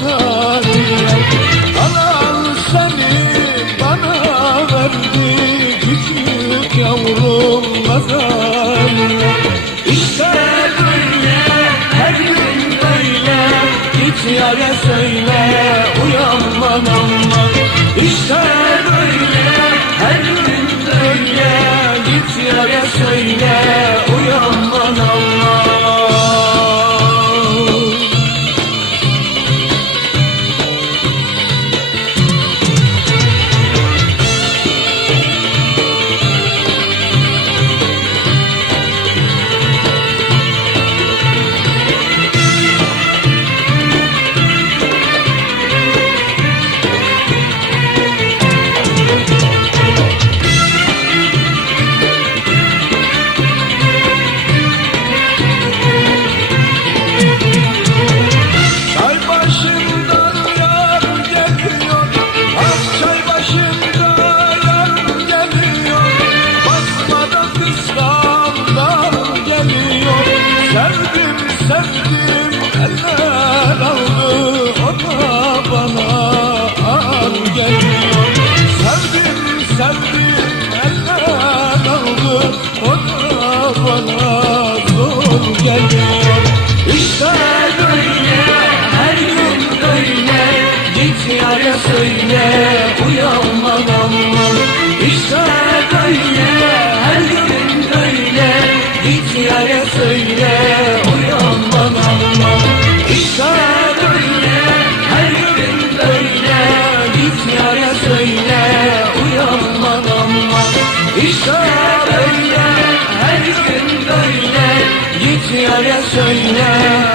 karıya Anan seni bana verdi Küçük yavrum nazarına İşte böyle her gün böyle Git yara söyle. Sevdim eller aldı O bana ağır geliyor Sevdim sevdim eller aldı O bana zor geliyor İşte böyle. Her gün böyle. Git yara söyle uyanman aman İşte böyle her gün böyle. Git yara söyle böyle her